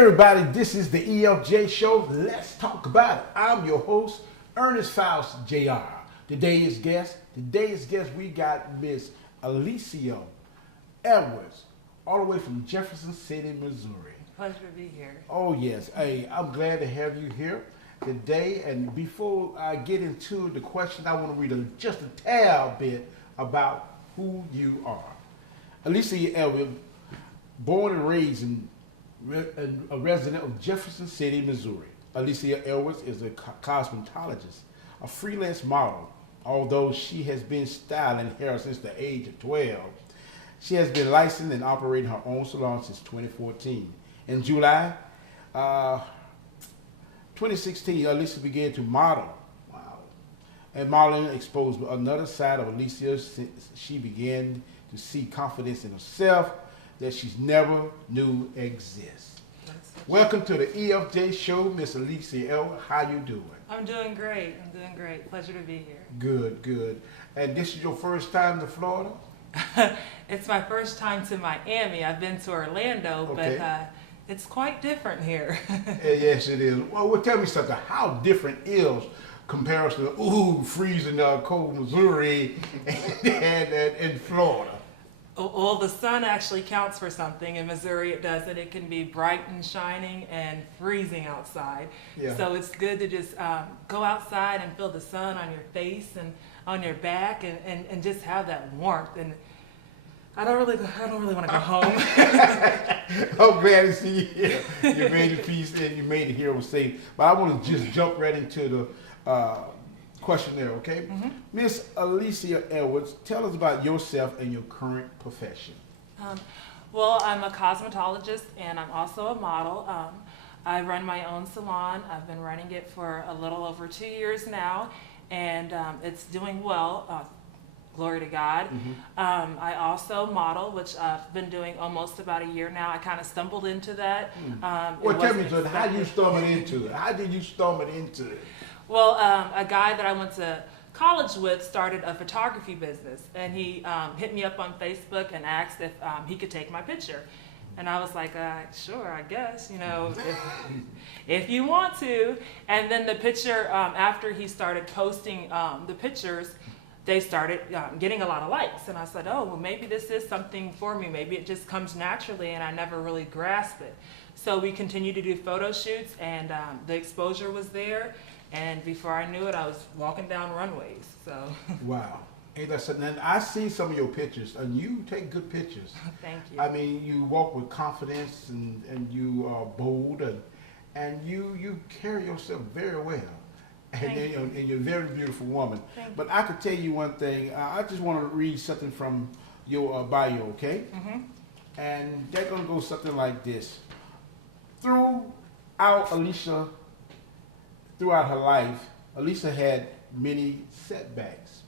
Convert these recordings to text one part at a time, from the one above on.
everybody, this is the EFJ show. Let's talk about it. I'm your host, Earnest Jr. Today's guest, we got Miss Alicia Edwards, all the way from Jefferson City, Missouri. Pleasure to be here. Oh yes, hey, I'm glad to have you here today. And before I get into the question, I want to read just a tad bit about who you are. Alicia Edwards, born and raised in a resident of Jefferson City, Missouri. Alicia Edwards is a cosmetologist, a freelance model. Although she has been styling hair since the age of 12, she has been licensed and operating her own salon since 2014. In July 2016, Alicia began to model. Wow. And modeling exposed another side of Alicia since she began to see confidence in herself that she's never knew exists. Welcome to the EFJ show, Miss Alicia L. How you doing? I'm doing great. Pleasure to be here. Good. And this is your first time to Florida? It's my first time to Miami. I've been to Orlando, okay. But it's quite different here. Yes, it is. Well, tell me something. How different is comparison to freezing cold Missouri and Florida? Well, the sun actually counts for something. In Missouri, it doesn't. It can be bright and shining and freezing outside. Yeah. So it's good to just go outside and feel the sun on your face and on your back, and just have that warmth. And I don't really want to go home. I'm glad to see you here. You made it peace and you made it here safe. But I want to just jump right into the questionnaire, okay? Miss Alicia Edwards, tell us about yourself and your current profession. Well, I'm a cosmetologist and I'm also a model. I run my own salon. I've been running it for a little over 2 years now, and it's doing well. Glory to God. I also model, which I've been doing almost about a year now. I kind of stumbled into that. Well, tell me, how you stumbled into it? How did you stumble into it? Well, a guy that I went to college with started a photography business, and he hit me up on Facebook and asked if he could take my picture. And I was like, sure, I guess, if you want to. And then the picture, after he started posting the pictures, they started getting a lot of likes. And I said, oh, well, maybe this is something for me. Maybe it just comes naturally, and I never really grasped it. So we continued to do photo shoots, and the exposure was there. And before I knew it, I was walking down runways. So. Wow. Hey, listen, and I see some of your pictures, and you take good pictures. Thank you. I mean, you walk with confidence, and you are bold, and you carry yourself very well. And you're a very beautiful woman. But I could tell you one thing. I just want to read something from your bio, okay? And they're going to go something like this. Throughout her life, Alicia had many setbacks,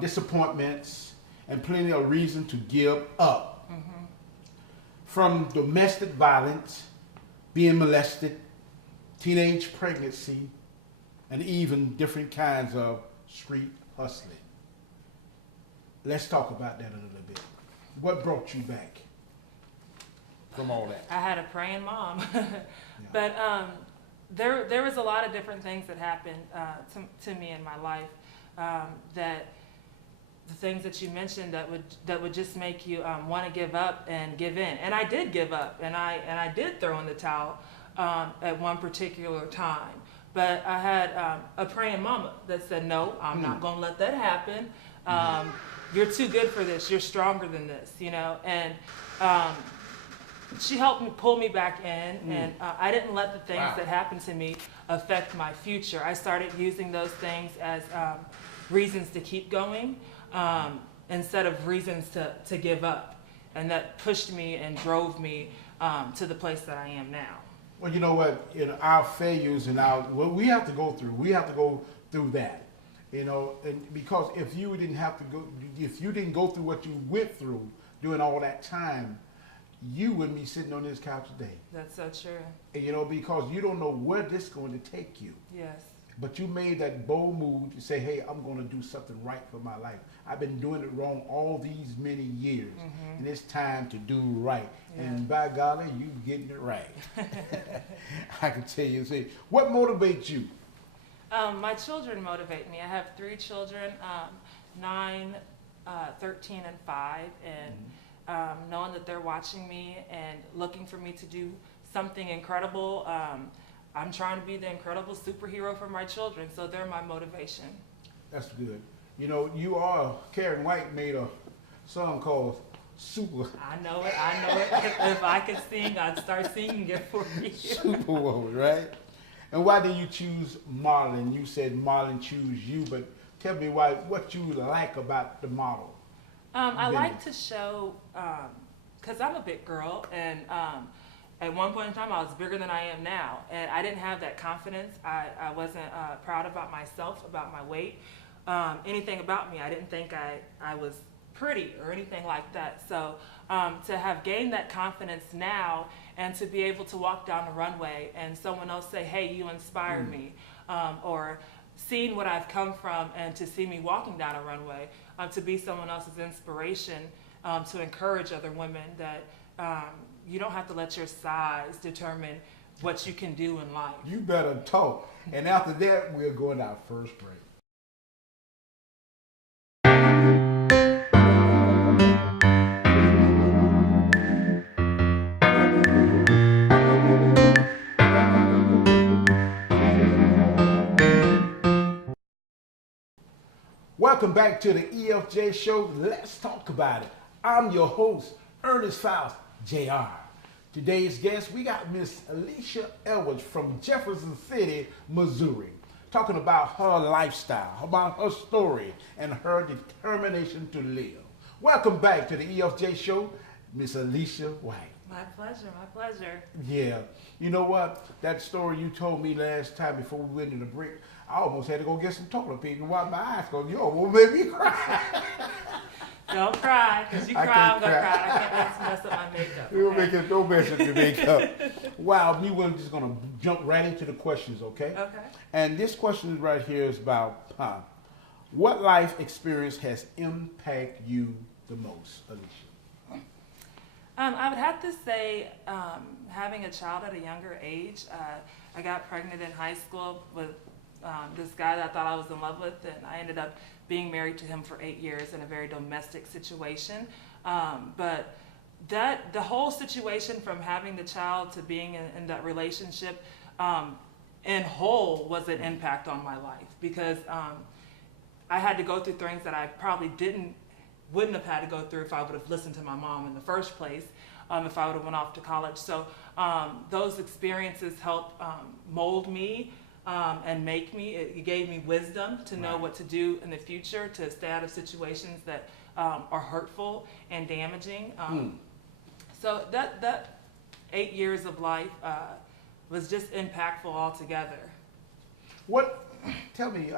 disappointments, and plenty of reason to give up. From domestic violence, being molested, teenage pregnancy, and even different kinds of street hustling. Let's talk about that a little bit. What brought you back from all that? I had a praying mom. But there was a lot of different things that happened to me in my life, that the things that you mentioned that would just make you want to give up and give in. And I did give up, and I did throw in the towel at one particular time. But I had a praying mama that said, no, I'm not going to let that happen. You're too good for this. You're stronger than this, And she helped me pull me back in, and I didn't let the things that happened to me affect my future. I started using those things as reasons to keep going instead of reasons to give up. And that pushed me and drove me to the place that I am now. Well, you know what? Our failures and what we have to go through that. And because if you didn't go through what you went through during all that time, you wouldn't be sitting on this couch today. That's so true. And because you don't know where this is going to take you. Yes. But you made that bold move to say, hey, I'm going to do something right for my life. I've been doing it wrong all these many years, and it's time to do right. Yeah. And by golly, you getting it right. I can tell you, say, what motivates you? My children motivate me. I have 3 children, 9, 13, and 5, and knowing that they're watching me and looking for me to do something incredible. I'm trying to be the incredible superhero for my children, so they're my motivation. That's good. Karen White made a song called Super. I know it. If I could sing, I'd start singing it for you. Superwoman, right? And why did you choose Marlon? You said Marlon choose you, but tell me what you like about the model. I like to show, because I'm a big girl, and at one point in time I was bigger than I am now, and I didn't have that confidence. I wasn't proud about myself, about my weight, anything about me. I didn't think I was pretty or anything like that. So to have gained that confidence now and to be able to walk down the runway and someone else say, hey, you inspired me, or seeing what I've come from and to see me walking down a runway, to be someone else's inspiration, to encourage other women that you don't have to let your size determine what you can do in life. You better talk. And after that, we're going to our first break. Welcome back to the EFJ show. Let's talk about it. I'm your host, Earnest Jr. Today's guest, we got Miss Alicia Edwards from Jefferson City, Missouri, talking about her lifestyle, about her story, and her determination to live. Welcome back to the EFJ show, Miss Alicia White. My pleasure, my pleasure. Yeah. You know what? That story you told me last time before we went in the break, I almost had to go get some toilet paper and wipe my eyes because you almost made me cry. Don't cry, because you cry, I'm going to cry. I can't mess up my makeup. Okay? Don't mess up your makeup. Wow, we're just going to jump right into the questions, okay? Okay. And this question right here is about what life experience has impacted you the most, Alicia? I would have to say having a child at a younger age. I got pregnant in high school with this guy that I thought I was in love with, and I ended up being married to him for 8 years in a very domestic situation. But the whole situation from having the child to being in that relationship in whole was an impact on my life, because I had to go through things that I probably wouldn't have had to go through if I would have listened to my mom in the first place, if I would have went off to college. So those experiences helped mold me and make me. It gave me wisdom to know what to do in the future, to stay out of situations that are hurtful and damaging. So that 8 years of life was just impactful altogether. Tell me,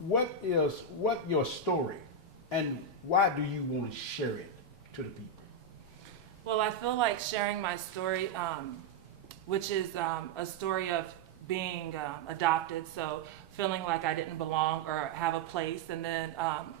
what your story, and why do you want to share it to the people? Well, I feel like sharing my story, which is a story of being adopted, so feeling like I didn't belong or have a place, and then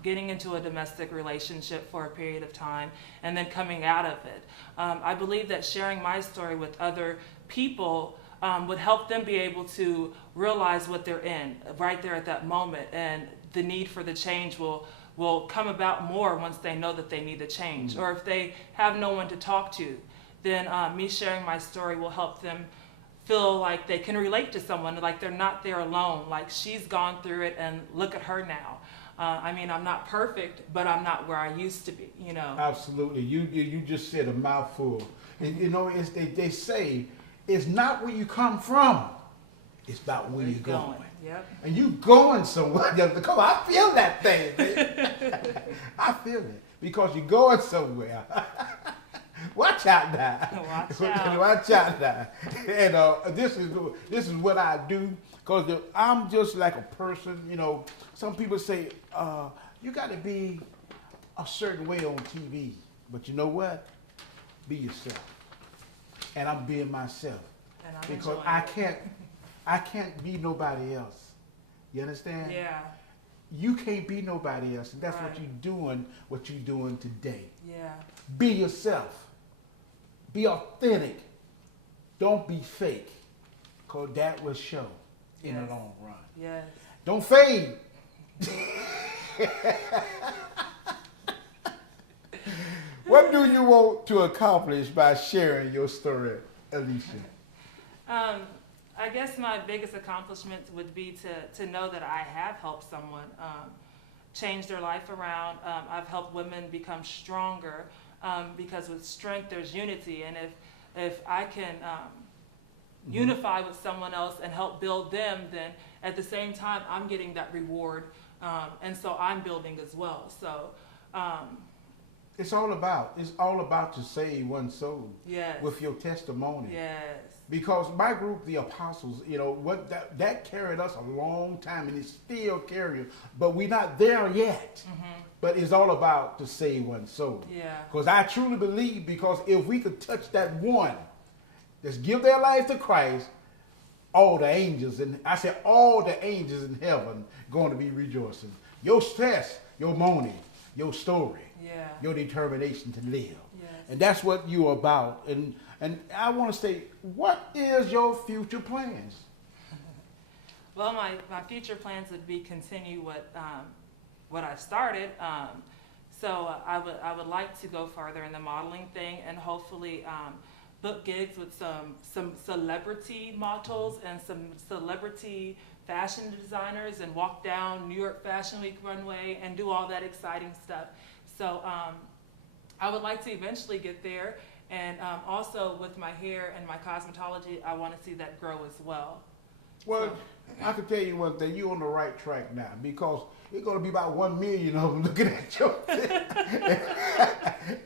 getting into a domestic relationship for a period of time, and then coming out of it. I believe that sharing my story with other people would help them be able to realize what they're in right there at that moment, and the need for the change will come about more once they know that they need the change. Or if they have no one to talk to, then me sharing my story will help them feel like they can relate to someone, like they're not there alone, like she's gone through it and look at her now. I mean, I'm not perfect, but I'm not where I used to be, you know. Absolutely. You just said a mouthful. And you know, they say it's not where you come from, it's about where you're going. Yep. And you going somewhere. Come on, I feel that thing, man. I feel it because you're going somewhere. Watch out now. Watch out. Watch out now. And this is what I do, because I'm just like a person. You know, some people say you got to be a certain way on TV, but you know what? Be yourself. And I'm being myself, And I'm because enjoying it. I can't be nobody else. You understand? Yeah. You can't be nobody else, and that's Right. what you're doing today. Yeah. Be yourself. Be authentic. Don't be fake, because that will show in the Yes. long run. Yes. Don't fade. What do you want to accomplish by sharing your story, Alicia? I guess my biggest accomplishment would be to know that I have helped someone change their life around. I've helped women become stronger because with strength there's unity, and if I can unify with someone else and help build them, then at the same time I'm getting that reward, and so I'm building as well. So It's all about to save one soul yes, with your testimony. yes, Because my group, the apostles, what that carried us a long time, and it's still carrying. But we're not there yet. But it's all about to save one soul. yeah, Because I truly believe, because if we could touch that one, just give their life to Christ, all the angels, and I said all the angels in heaven going to be rejoicing. Your stress, your moaning, your story, yeah, your determination to live. yes. And that's what you're about. And I want to say, what is your future plans? Well, my future plans would be continue what I started. So I would like to go further in the modeling thing, and hopefully book gigs with some celebrity models and some celebrity fashion designers, and walk down New York Fashion Week runway and do all that exciting stuff. So I would like to eventually get there, and also with my hair and my cosmetology, I want to see that grow as well. Well, I can tell you one thing, you're on the right track now, because it's going to be about 1 million of them looking at your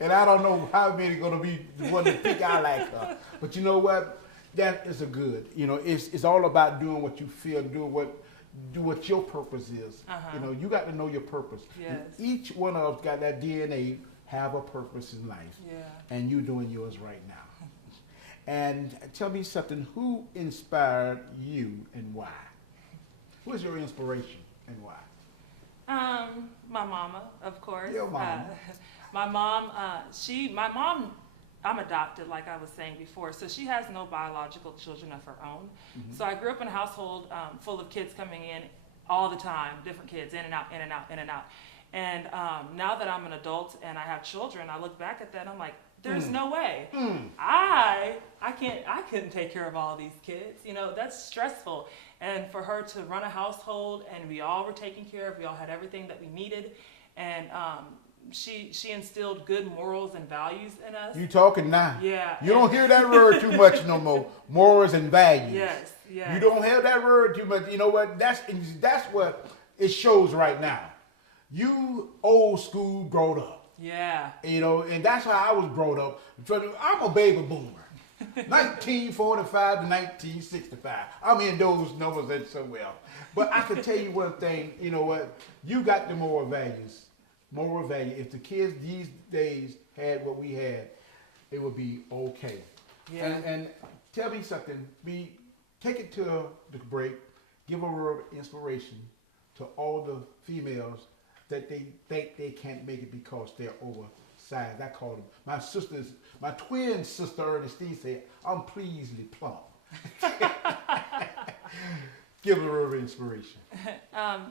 and I don't know how many are going to be the one to pick out like her. But you know what? That is a good. It's all about doing what you feel, do what your purpose is. You got to know your purpose. Yes. And each one of us got that DNA, have a purpose in life. Yeah. And you're doing yours right now. And tell me something, who inspired you and why? Who is your inspiration and why? My mama, of course. Your mama. My mom, I'm adopted, like I was saying before, so she has no biological children of her own. So I grew up in a household full of kids coming in all the time, different kids, in and out, in and out, in and out. And now that I'm an adult and I have children, I look back at that and I'm like, there's no way. I couldn't take care of all these kids. That's stressful. And for her to run a household, and we all were taken care of, we all had everything that we needed, and she instilled good morals and values in us. You talking now? Yeah. You don't hear that word too much no more. Morals and values. Yes. Yes. You don't have that word too much. You know what? That's what it shows right now. You old school brought up. Yeah. And that's how I was brought up. I'm a baby boomer. 1945 to 1965. I'm in those numbers and so well. But I can tell you one thing, you know what? You got the moral values. Moral value. If the kids these days had what we had, it would be okay. Yeah. And tell me something. Take it to the break. Give a word of inspiration to all the females that they think they can't make it because they're oversized. I call them. My twin sister Earnest said, I'm pleasantly plump. Give a word of inspiration.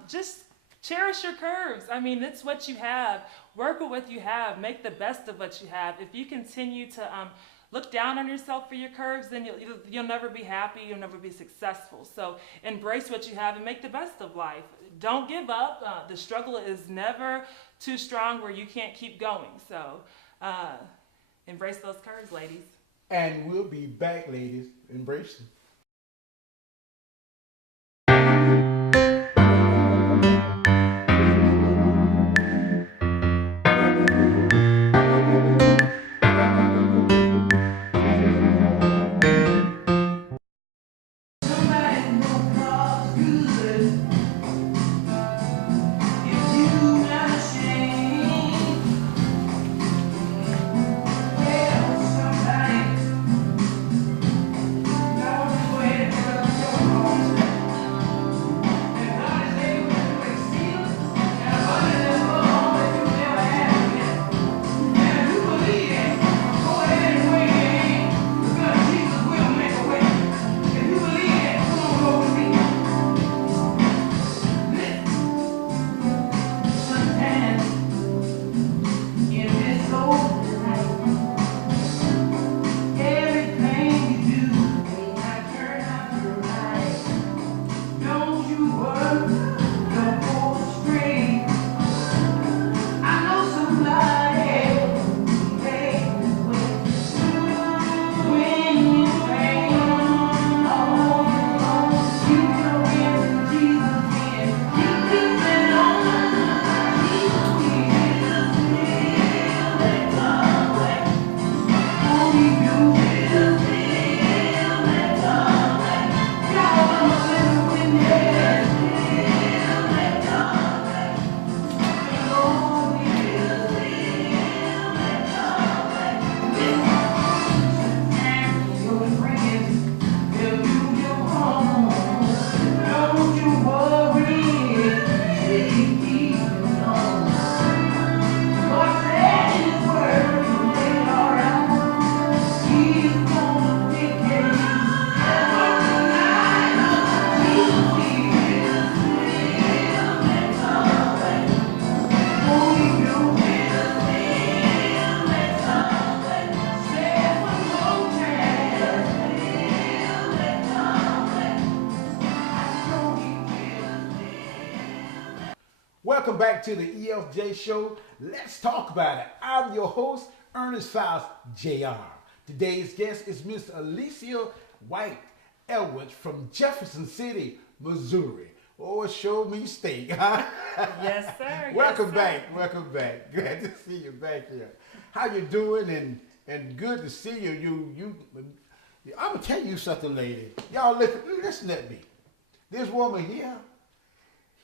Just cherish your curves. I mean, it's what you have. Work with what you have. Make the best of what you have. If you continue to look down on yourself for your curves, then you'll never be happy. You'll never be successful. So embrace what you have and make the best of life. Don't give up. The struggle is never too strong where you can't keep going. So embrace those curves, ladies. And we'll be back, ladies. Embrace them. Welcome back to the EFJ show. Let's talk about it. I'm your host, Earnest Jr. Today's guest is Miss Alicia Edwards from Jefferson City, Missouri. Oh, show me steak, huh? Yes, sir. Welcome Yes, back. sir. Welcome back. Glad to see you back here. How you doing? And good to see you. I'm gonna tell you something, lady. Y'all listen at me. This woman here,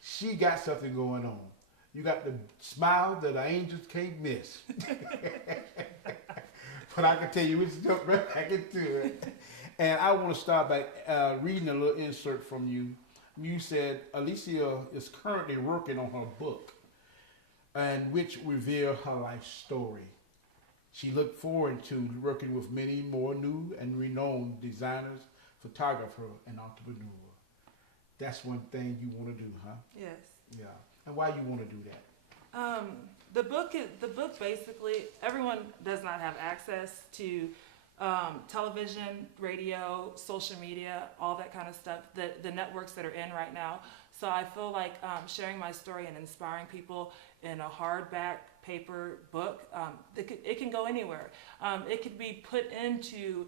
she got something going on. You got the smile that the angels can't miss. But I can tell you, let's jump right back into it. And I want to start by reading a little insert from you. You said Alicia is currently working on her book, and which reveal her life story. She looked forward to working with many more new and renowned designers, photographer, and entrepreneur. That's one thing you want to do, huh? Yes. Yeah. And why you want to do that? The book basically, everyone does not have access to television, radio, social media, all that kind of stuff, the networks that are in right now. So I feel like sharing my story and inspiring people in a hardback paper book, it can go anywhere. It could be put into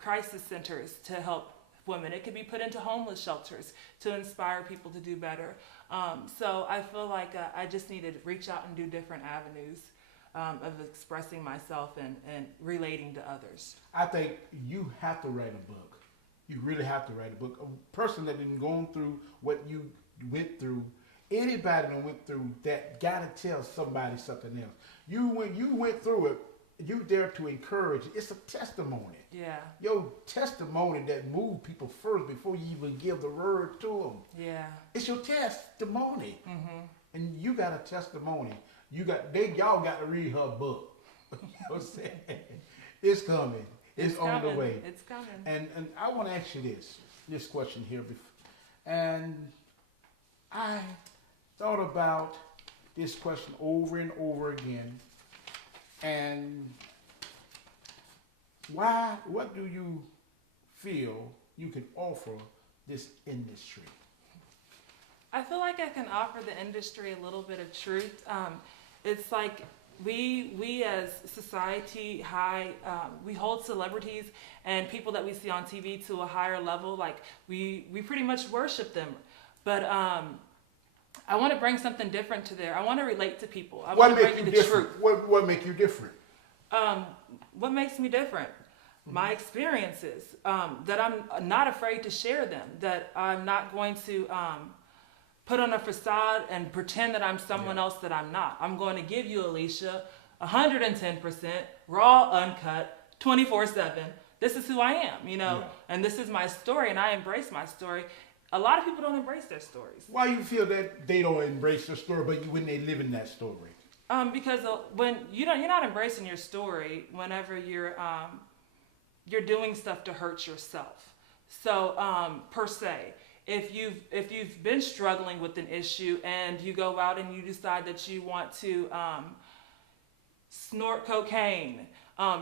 crisis centers to help women. It could be put into homeless shelters to inspire people to do better. So I feel like I just need to reach out and do different avenues of expressing myself and relating to others. I think you have to write a book. You really have to write a book. A person that didn't go through what you went through, anybody that went through that gotta tell somebody something else. When you went through it, you there to encourage. It's a testimony. Yeah. Your testimony that moved people first before you even give the word to them. Yeah. It's your testimony. Mm-hmm. And you got a testimony. Y'all got to read her book. You know what I'm saying? It's coming. It's on coming. the way. It's coming. And I want to ask you this question here. And I thought about this question over and over again. And what do you feel you can offer this industry? I feel like I can offer the industry a little bit of truth. It's like we as society we hold celebrities and people that we see on TV to a higher level. Like we pretty much worship them. But I want to bring something different to there. I want to relate to people. I want to bring you the truth. What make you different? What makes me different? My experiences. That I'm not afraid to share them. That I'm not going to put on a facade and pretend that I'm someone else that I'm not. I'm going to give you, Alicia, 110%, raw, uncut, 24/7. This is who I am, and this is my story, and I embrace my story. A lot of people don't embrace their stories. Why you feel that they don't embrace their story, but when they live in that story? Because when you're not embracing your story whenever you're doing stuff to hurt yourself. So per se. If you've been struggling with an issue and you go out and you decide that you want to snort cocaine,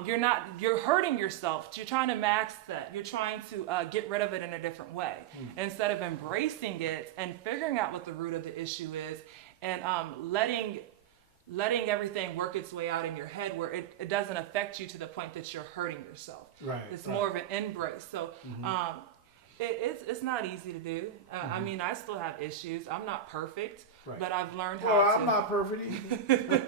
you're hurting yourself. You're trying to max that. You're trying to get rid of it in a different way instead of embracing it and figuring out what the root of the issue is and letting everything work its way out in your head where it doesn't affect you to the point that you're hurting yourself. Right. It's more of an embrace. So. It's not easy to do. I mean, I still have issues. I'm not perfect, but I've learned how to. Well, I'm not perfect either.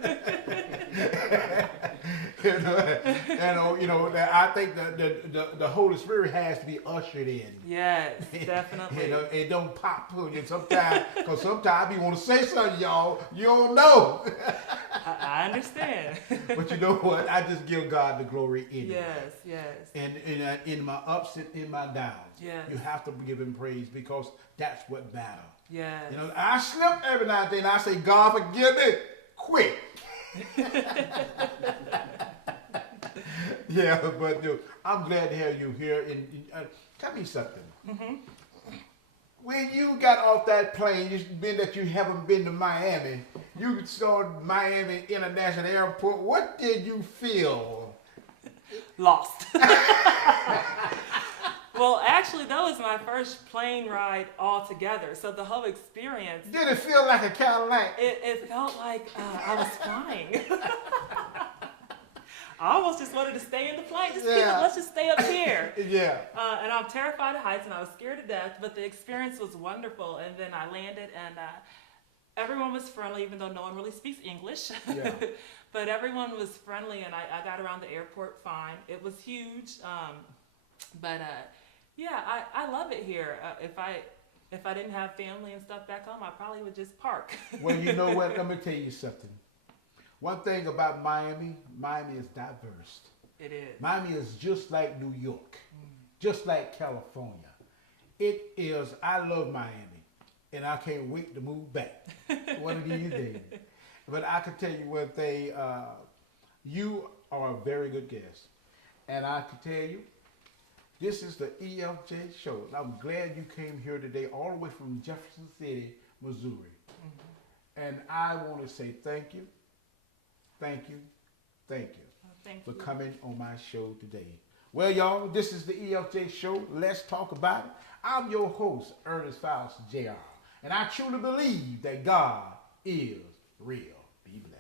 I think the Holy Spirit has to be ushered in. Yes, definitely. It don't pop on you sometimes, because sometimes you want to say something, y'all, you don't know. I understand. But you know what? I just give God the glory anyway. Yes. And in my ups and in my downs, you have to give Him praise because that's what matters. Yes. I slip every now and then. I say, God, forgive me, quick. Yeah, but I'm glad to have you here. And tell me something. Mm-hmm. When you got off that plane, you haven't been to Miami. You saw Miami International Airport. What did you feel? Lost. Well, actually, that was my first plane ride altogether. So the whole experience, Did it feel like a Cadillac? it felt like I was flying. I almost just wanted to stay in the plane. Let's just stay up here. Yeah. And I'm terrified of heights, and I was scared to death. But the experience was wonderful. And then I landed, and everyone was friendly, even though no one really speaks English. Yeah. But everyone was friendly, and I got around the airport fine. It was huge. Yeah, I love it here. If I didn't have family and stuff back home, I probably would just park. Well, you know what? Let me tell you something. One thing about Miami is diverse. It is. Miami is just like New York, just like California. It is, I love Miami, and I can't wait to move back one of these days. But I can tell you one thing, you are a very good guest. And I can tell you, this is the EFJ show. I'm glad you came here today, all the way from Jefferson City, Missouri. And I want to say thank you. Thank you. Thank you Thank for you. coming on my show today. Well, y'all, this is the EFJ show. Let's talk about it. I'm your host, Earnest Jr. And I truly believe that God is real. Be blessed.